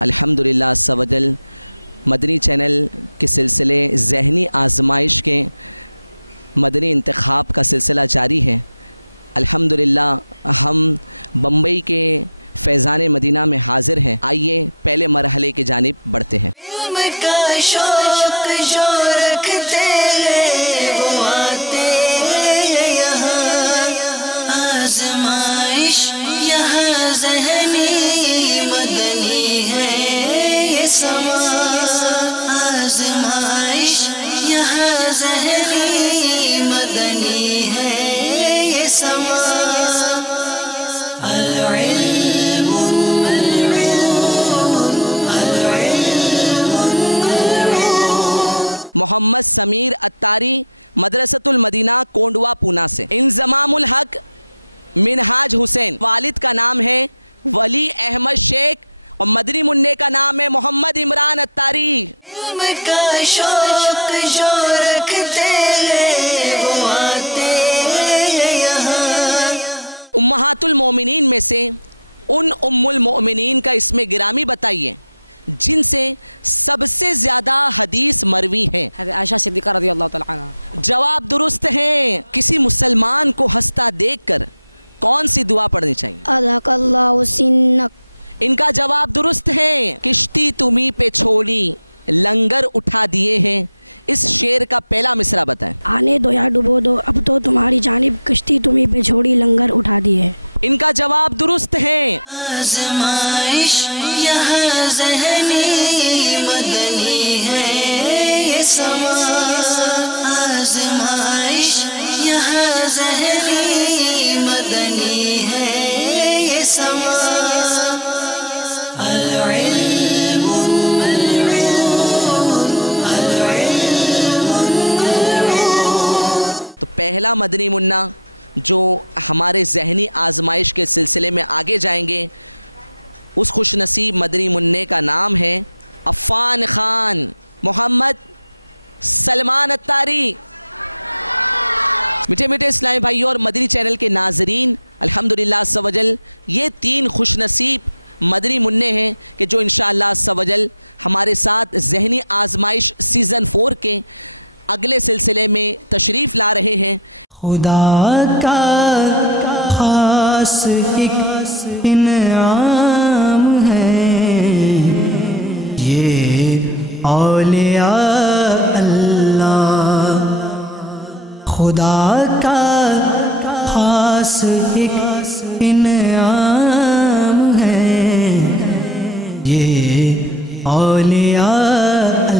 الحمدللہ عز و جل مدنی چینل کے سلسلے ذہنی آزمائش کے مدنی انتخاب کا سلسلہ جاری ہے۔ الحمدللہ ہم بمبئی کے فیضان مدینہ میں حاضر ہیں۔ آئیے پہلے مرحلے کی جانب بڑھتے ہیں۔ علم کا شوق جو رکھتے ہیں وہ آتے ہیں یہاں، آزمائش یہاں ذہنی مدنی ہے یہ سما، آزمائش یہاں ذہنی مدنی ہے یہ سما۔ محمد سمیر اتاری مدرسۃ المدینہ کونڈوا پونا سے۔ انضمام الحق منہاج حسین، والد کا نام ہے ولی احمد شیخ اور مدنی منع کا نام ہے محمد عمران اتاری۔ علم کا شوق جو رکھتے ہیں وہ آتے ہیں یہاں۔ امہات المومنین میں سے ان ام المؤمنین کا اسم گرامی بتائیے جن سے سب سے زیادہ حدیث مروی ہے۔ عائشہ صدیقہ رضی اللہ تعالیٰ عنہ۔ جواب درست ہے۔ کسی مسلمان کو ہنستا دیکھ کر کون سی دعا پڑھنی چاہیے؟ اذاک اللہ سنک۔ ان کا جواب درست ہے۔ کشتی تمہیں پہ چھوڑی لنگر اٹھا دیے ہیں۔ اس شعر کا پہلا مصرع بتائیں۔ آنے دو یا ڈبو دو اب تو تمہاری جانب کشتی تمہیں پہ چھوڑی لنگر اٹھا دیے۔ ان کا جواب درست ہے۔ آزمائش یہاں ذہنی مدنی ہے یہ سما، آزمائش یہاں ذہنی مدنی ہے یہ سما۔ تو پہلا مدنی منع جو ہمارے ذہنی آزمائش کے سلسلے میں آگے جائیں گے، اس خوش نصیب مدنی منع کا نام ہے عفان خان محمد سلمان اتاری۔ میٹھے میٹھے اسلامی بھائیوں اور مدنی چینل کے ناظرین، الحمدللہ عز و جل یہ تین خوش نصیب مدنی منع ہیں کہ جو انشاءاللہ عز و جل ہمارے ساتھ ذہنی آزمائش سیزن 4 کے اگلے سلسلے میں تشریف لا رہے ہیں۔ خدا کا خاص ایک انعام ہے یہ اولیاء اللہ، خدا کا خاص ایک انعام ہے یہ اولیاء